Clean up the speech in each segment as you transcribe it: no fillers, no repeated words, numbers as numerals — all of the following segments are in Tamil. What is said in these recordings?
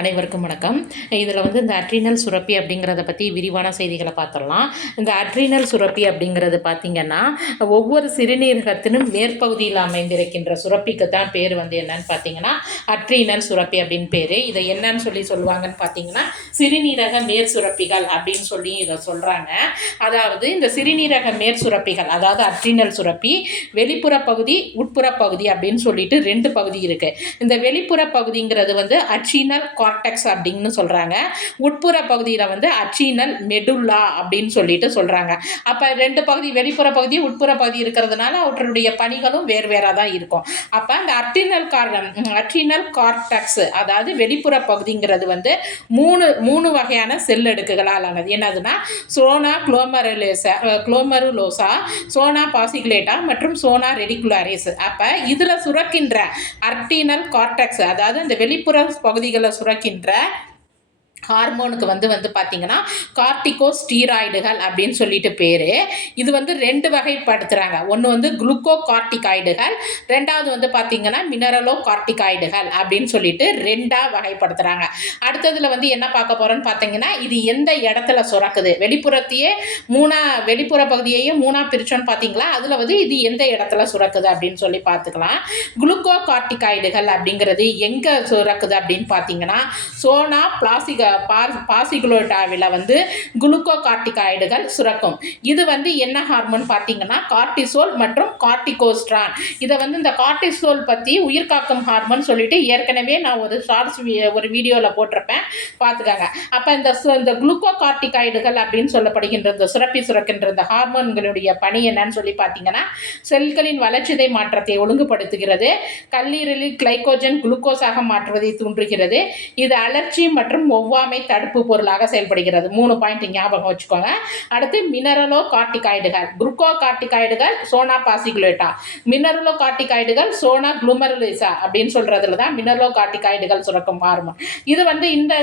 அனைவருக்கும் வணக்கம். இதில் இந்த அட்ரினல் சுரப்பி அப்படிங்கிறத பற்றி விரிவான செய்திகளை பார்த்துடலாம். இந்த அட்ரினல் சுரப்பி அப்படிங்கிறது பார்த்திங்கன்னா, ஒவ்வொரு சிறுநீரகத்தினும் மேற்பகுதியில் அமைந்திருக்கின்ற சுரப்பிக்கு தான் பேர் என்னன்னு பார்த்தீங்கன்னா அட்ரினல் சுரப்பி அப்படின்னு பேர். இதை என்னன்னு சொல்லுவாங்கன்னு பார்த்தீங்கன்னா சிறுநீரக மேற் சுரப்பிகள் அப்படின்னு சொல்லி இதை சொல்கிறாங்க. அதாவது இந்த சிறுநீரக மேற் சுரப்பிகள், அதாவது அட்ரினல் சுரப்பி வெளிப்புற பகுதி, உட்புற பகுதி அப்படின்னு சொல்லிட்டு ரெண்டு பகுதி இருக்குது. இந்த வெளிப்புற பகுதிங்கிறது அட்ரினல் கார்டெக்ஸ் அப்படின்னு சொல்கிறாங்க. உட்புற பகுதியில் அட்ரினல் மெடுல்லா அப்படின்னு சொல்லிட்டு சொல்கிறாங்க. அப்போ ரெண்டு பகுதி, வெளிப்புற பகுதி உட்புற பகுதி இருக்கிறதுனால அவற்றுடைய பணிகளும் வேறு வேறாக தான் இருக்கும். அப்போ அந்த அட்ரினல் கார்டெக்ஸ், அதாவது வெளிப்புற பகுதிங்கிறது மூணு வகையான செல் அடுக்குகளால் ஆனது. என்னதுன்னா சோனா குளோமருலோசா, சோனா பாசிகுலேட்டா மற்றும் சோனா ரெடிகுலாரிஸ். அப்போ இதில் சுரக்கின்ற அட்ரினல் கார்டெக்ஸ், அதாவது இந்த வெளிப்புற பகுதிகளில் சுரக்கின்ற ஹார்மோனுக்கு பார்த்திங்கன்னா கார்டிகோஸ்டீராய்டுகள் அப்படின்னு சொல்லிட்டு பேர். இது ரெண்டு வகைப்படுத்துகிறாங்க. ஒன்று குளுக்கோ கார்டிகாய்டுகள், ரெண்டாவது பார்த்திங்கன்னா மினரலோ கார்டிகாய்டுகள் அப்படின்னு சொல்லிட்டு ரெண்டாக வகைப்படுத்துகிறாங்க. அடுத்ததில் என்ன பார்க்க போகிறோன்னு பார்த்தீங்கன்னா, இது எந்த இடத்துல சுரக்குது, வெளிப்புற பகுதியையும் மூணாக பிரிச்சோன்னு பார்த்தீங்களா, அதில் இது எந்த இடத்துல சுரக்குது அப்படின்னு சொல்லி பார்த்துக்கலாம். குளுக்கோ கார்டிகாய்டுகள் அப்படிங்கிறது எங்கே சுரக்குது அப்படின்னு பார்த்தீங்கன்னா சோனா பாசிகுலேட்டாவில் குளுக்கோ கார்டிகாய்டுகள் சுரக்கும். இது என்ன ஹார்மோன் பார்த்தீங்கன்னா கார்டிசோல் மற்றும் கார்டிகோஸ்ட்ரான். இதை இந்த கார்டிசோல் பற்றி உயிர்காக்கும் ஹார்மோன் சொல்லிட்டு ஏற்கனவே நான் ஒரு வீடியோவில் போட்டிருப்பேன், பார்த்துக்கோங்க. அப்போ இந்த குளுக்கோ கார்டிகாய்டுகள் அப்படின்னு சொல்லப்படுகின்ற இந்த சுரக்கின்ற இந்த ஹார்மோன்களுடைய பணி என்னன்னு சொல்லி பார்த்தீங்கன்னா செல்களின் வளர்ச்சிதை மாற்றத்தை ஒழுங்குபடுத்துகிறது, கல்லீரலில் கிளைகோஜன் குளுக்கோஸாக மாற்றுவதை தூண்டுகிறது, இது அலர்ச்சி மற்றும் ஒவ்வாமை தடுப்பு பொருளாக செயல்படுகிறது. 3 பாயிண்ட் ஞாபகம் வச்சுக்கோங்க. அடுத்து mineralo கார்டிகாய்டுகள், gluco கார்டிகாய்டுகள் Sona பாசிகுலேட்டா, mineralo கார்டிகாய்டுகள் Sona குளோமருலோசா அப்படின்னு சொல்றதுல தான் மினரலோ கார்டிகாய்டுகள் சுரக்கும் ஹார்மோன். இது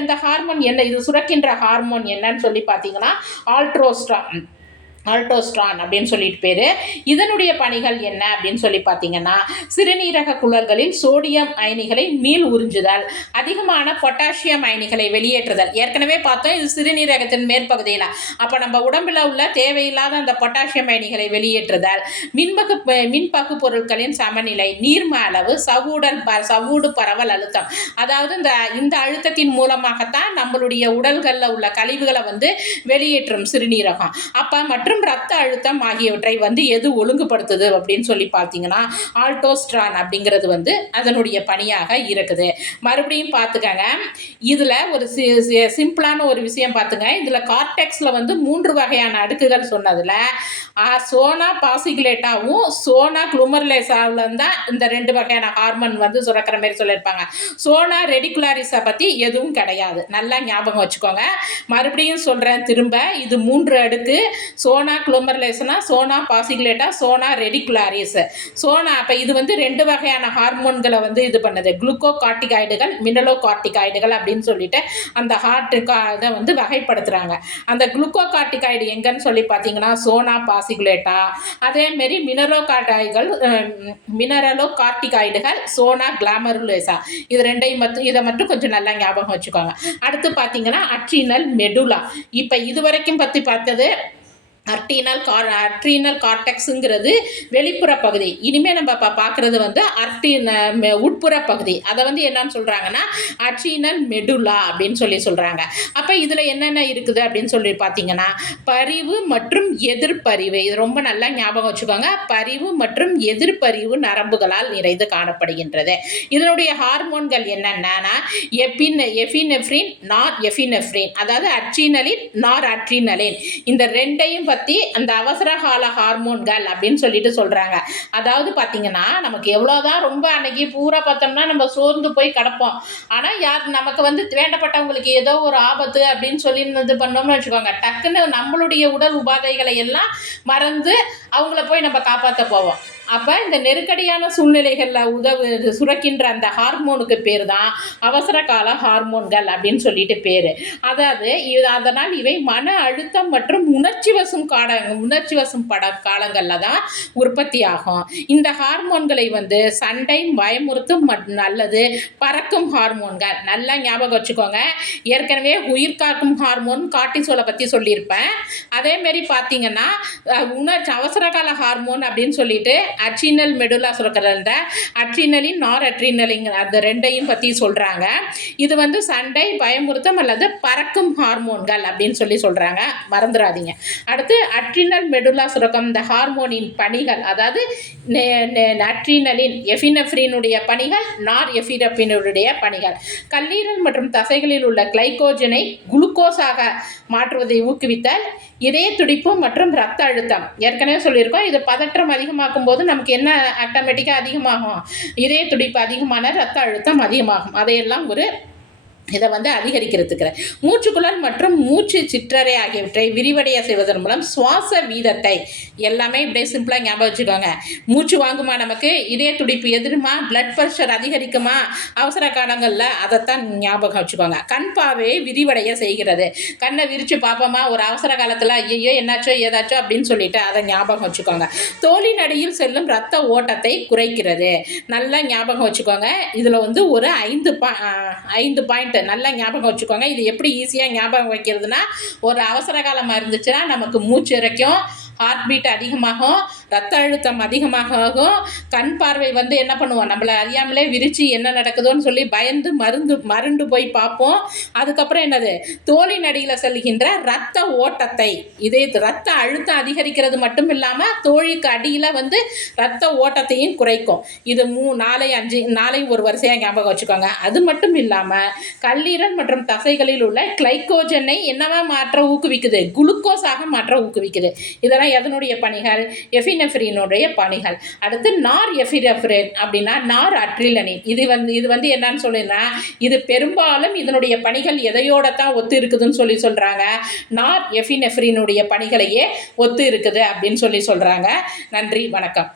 இந்த ஹார்மோன் என்ன, இது சுரக்கின்ற ஹார்மோன் என்னன்னு சொல்லி பார்த்தீங்கன்னா ஆல்டோஸ்ட்ரான் அப்படின்னு சொல்லிட்டு பேர். இதனுடைய பணிகள் என்ன அப்படின்னு சொல்லி பார்த்தீங்கன்னா சிறுநீரக குழல்களில் சோடியம் அயனிகளை மீள் உறிஞ்சுதல், அதிகமான பொட்டாசியம் அயனிகளை வெளியேற்றுதல். ஏற்கனவே பார்த்தோம் இது சிறுநீரகத்தின் மேற்பகுதியில். அப்போ நம்ம உடம்பில் உள்ள தேவையில்லாத அந்த பொட்டாசியம் அயனிகளை வெளியேற்றுதல், மின்பகு பொருட்களின் சமநிலை, நீர்ம அளவு, சவ்வூடு பரவல் அழுத்தம். அதாவது இந்த அழுத்தத்தின் மூலமாகத்தான் நம்மளுடைய உடல்களில் உள்ள கழிவுகளை வெளியேற்றும் சிறுநீரகம். அப்போ மற்றும் ரத்த அழுத்தம் ஆகியவற்றை எது ஒழுங்குபடுத்துது அப்படின்னு சொல்லி பார்த்தீங்கன்னா ஆல்டோஸ்ட்ரான் அப்படிங்கிறது அதனுடைய பணியாக இருக்குது. மறுபடியும் பார்த்துக்கங்க, இதில் ஒரு சிம்பிளான ஒரு விஷயம் பார்த்துங்க. இதில் கார்டெக்ஸில் 3 வகையான அடுக்குகள் சொன்னதில் சோனா பாசிகுலேட்டாவும் சோனா குளோமருலோசாவில் தான் இந்த 2 வகையான ஹார்மோன் சுரக்கிற மாதிரி சொல்லியிருப்பாங்க. சோனா ரெடிகுலாரிஸை பற்றி எதுவும் கிடையாது, நல்லா ஞாபகம் வச்சுக்கோங்க. மறுபடியும் சொல்கிறேன் திரும்ப, இது 3 அடுக்கு. சோனா குளோமருலோசா, சோனா பாசிகுலேட்டா, சோனா ரெடிகுலாரிஸ். அப்போ இது 2 வகையான ஹார்மோன்களை இது பண்ணுது, குளுக்கோ கார்டிகாய்டுகள், மினரலோ கார்டிகாய்டுகள் அப்படின்னு சொல்லிட்டு அந்த இதை வகைப்படுத்துகிறாங்க. அந்த குளுக்கோ கார்டிகாய்டு எங்கன்னு சொல்லி பார்த்தீங்கன்னா சோனா பாசிகுலேட்டா, அதேமாரி மினரலோ கார்டிகாய்டுகள் சோனா குளோமருலோசா. இது ரெண்டையும் இதை மட்டும் கொஞ்சம் நல்லா ஞாபகம் வச்சுக்கோங்க. அடுத்து பார்த்தீங்கன்னா அட்ரினல் மெடுலா. இப்போ இதுவரைக்கும் பற்றி பார்த்தது அட்ரினல் கார்டெக்ஸுங்கிறது வெளிப்புற பகுதி. இனிமேல் நம்ம பார்க்குறது உட்புற பகுதி. அதை என்னன்னு சொல்கிறாங்கன்னா அட்ரினல் மெடுலா அப்படின்னு சொல்கிறாங்க. அப்போ இதில் என்னென்ன இருக்குது அப்படின்னு சொல்லி பார்த்தீங்கன்னா பரிவு மற்றும் எதிர்பரிவு. இது ரொம்ப நல்லா ஞாபகம் வச்சுக்கோங்க. பரிவு மற்றும் எதிர்பரிவு நரம்புகளால் நிறைந்து காணப்படுகின்றது. இதனுடைய ஹார்மோன்கள் என்னென்னா எபினெஃப்ரின், நார் எபினெஃப்ரின், அதாவது அட்ரினலின், நார் அட்ரினலின். இந்த ரெண்டையும் பற்றி அந்த அவசர கால ஹார்மோன்கள் அப்படின்னு சொல்லிட்டு சொல்கிறாங்க. அதாவது பார்த்தீங்கன்னா நமக்கு எவ்வளோதான் ரொம்ப அன்னைக்கு பூரா பார்த்தோம்னா நம்ம சோர்ந்து போய் கிடப்போம். ஆனால் நமக்கு வேண்டப்பட்டவங்களுக்கு ஏதோ ஒரு ஆபத்து அப்படின்னு சொல்லி இது பண்ணோம்னு வச்சுக்கோங்க, டக்குன்னு நம்மளுடைய உடல் உபாதைகளை எல்லாம் மறந்து அவங்கள போய் நம்ம காப்பாற்ற போவோம். அப்போ இந்த நெருக்கடியான சூழ்நிலைகளில் சுரக்கின்ற அந்த ஹார்மோனுக்கு பேர் தான் அவசர கால ஹார்மோன்கள் அப்படின்னு சொல்லிட்டு பேர். அதாவது அதனால் இவை மன அழுத்தம் மற்றும் உணர்ச்சி வசம் காலங்களில் தான் உற்பத்தி ஆகும். இந்த ஹார்மோன்களை சண்டை, பயமுறுத்தும் அல்லது பறக்கும் ஹார்மோன்கள். நல்லா ஞாபகம் வச்சுக்கோங்க. ஏற்கனவே உயிர்காக்கும் ஹார்மோன் கார்டிசோலை பற்றி சொல்லியிருப்பேன். அதேமாரி பார்த்தீங்கன்னா அவசர கால ஹார்மோன் அப்படின்னு சொல்லிட்டு அட்ரினல் மெடுலா சுரக்கிற அட்ரினலின், நார் அட்ரினலின் அந்த ரெண்டையும் பற்றி சொல்கிறாங்க. இது சண்டை, பயமுறுத்தம் அல்லது பறக்கும் ஹார்மோன்கள் அப்படின்னு சொல்கிறாங்க. மறந்துடாதீங்க. அடுத்து அட்ரினல் மெடுலா சுரக்கம் இந்த ஹார்மோனின் பணிகள், அதாவது அட்ரினலின் எபினெஃப்ரினுடைய பணிகள், நார் எபினெஃப்ரினுடைய பணிகள். கல்லீரல் மற்றும் தசைகளில் உள்ள கிளைகோஜனை குளுக்கோஸாக மாற்றுவதை ஊக்குவித்தல், இதய துடிப்பு மற்றும் இரத்த அழுத்தம். ஏற்கனவே சொல்லியிருக்கோம், இது பதற்றம் அதிகமாக்கும் போது நமக்கு என்ன ஆட்டோமேட்டிக்காக அதிகமாகும்? இதய துடிப்பு அதிகமான, இரத்த அழுத்தம் அதிகமாகும். அதையெல்லாம் இதை அதிகரிக்கிறதுக்கு மூச்சுக்குழல் மற்றும் மூச்சு சிற்றறை ஆகியவற்றை விரிவடைய செய்வதன் மூலம் சுவாச வீதத்தை எல்லாமே இப்படியே சிம்பிளாக ஞாபகம் வச்சுக்கோங்க. மூச்சு வாங்குமா, நமக்கு இதய துடிப்பு எதிருமா, பிளட் ப்ரெஷர் அதிகரிக்குமா அவசர காலங்களில், அதைத்தான் ஞாபகம் வச்சுக்கோங்க. கண் பார்வையை விரிவடைய செய்கிறது. கண்ணை விரித்து பார்ப்போமா ஒரு அவசர காலத்தில், ஐயோ என்னாச்சோ ஏதாச்சோ அப்படின்னு சொல்லிட்டு அதை ஞாபகம் வச்சுக்கோங்க. தோலின் அடியில் செல்லும் இரத்த ஓட்டத்தை குறைக்கிறது. நல்லா ஞாபகம் வச்சுக்கோங்க. இதில் ஒரு 5 பாயிண்ட் நல்லா ஞாபகம் வச்சுக்கோங்க. இது எப்படி ஈஸியாக ஞாபகம் வைக்கிறதுனா, ஒரு அவசர காலமாக இருந்துச்சுன்னா நமக்கு மூச்சு இறைக்கும், ஹார்ட் பீட் அதிகமாகும், ரத்த அழுத்தம் அதிகமாகும், கண் பார்வை என்ன பண்ணுவோம், நம்மளை அறியாமலே விரித்து என்ன நடக்குதோன்னு சொல்லி பயந்து மருண்டு போய் பார்ப்போம். அதுக்கப்புறம் என்னது, தோலின் அடியில் செல்கின்ற ரத்த ஓட்டத்தை, இதே ரத்த அழுத்தம் அதிகரிக்கிறது மட்டும் இல்லாமல் தோழிக்கு அடியில் ரத்த ஓட்டத்தையும் குறைக்கும். இது 4, 5 ஒரு வரிசையாக ஞாபகம் வச்சுக்கோங்க. அது மட்டும் இல்லாமல் கல்லீரல் மற்றும் தசைகளில் உள்ள கிளைகோஜனை என்னவா மாற்ற ஊக்குவிக்குது, குளுக்கோஸாக மாற்ற ஊக்குவிக்குது. இதெல்லாம் எதனுடைய பணிகள்? எபினெஃப்ரினுடைய பணிகள். அடுத்து நார் எபினெஃப்ரின் அப்படின்னா நார் அட்ரினலின். இது என்னன்னு சொல்லினா, இது பெரும்பாலும் இதனுடைய பணிகள் எதையோட தான் ஒத்து இருக்குதுன்னு சொல்கிறாங்க. நார் எபினெஃப்ரினுடைய பணிகளையே ஒத்து இருக்குது அப்படின்னு சொல்கிறாங்க. நன்றி, வணக்கம்.